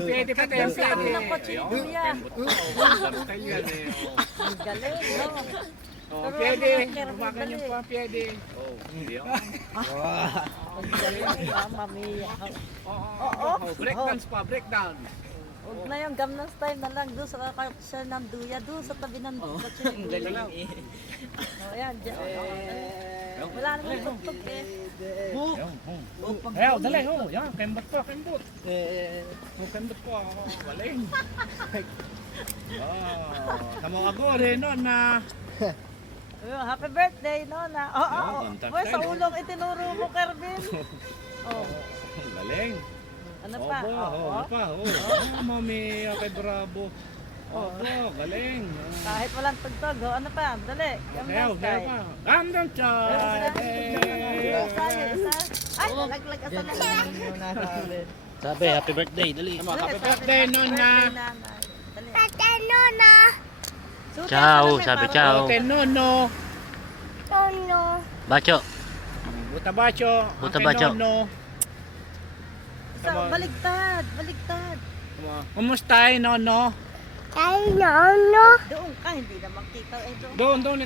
pwede pa tayo. Sa akin ng kotse ni Kuya. Style yan eh. Ang galing, no? Oh, Pero pwede. ano, Kerwin, Bumakan dali. yung pa, pwede. Oh, yun. Ang galing, Mama Mia. Oh, breakdance pa, breakdance. Huwag na yung Gangnam Style na lang doon sa kotse ng Duya, doon sa tabi ng kotse ni Kuya. Oh, yan, dyan. Wala naman tuktok eh. Ayaw, dali, oh. Yan, kembot pa, kembot. Oh, kembot pa. Oh, galing. Oh, tamo ako rin no na. Happy birthday, Nona. Oo, contact Boy, sa tayo. ulong itinuro mo, Kervin. Oh, Galing. ano pa? Ano pa? Oh, mami, okay, bravo. Oh, galing. Kahit walang tugtog, oh, ano pa? Dali, Ayaw, Gangnam kaya Style. pa. Gandang child. Isa. Ay, nalaglag ka sa lalim. Sabi, happy birthday, dali. Happy birthday, Nona. Birthday, Nona. Ciao, sabi ciao. Okay, Nono. Bacho. Butabacho. Buta bacho. Nono. Isa, baligtad, baligtad. Kumusta, Nono? Doon ka, hindi naman kita. Eh, doon. Doon.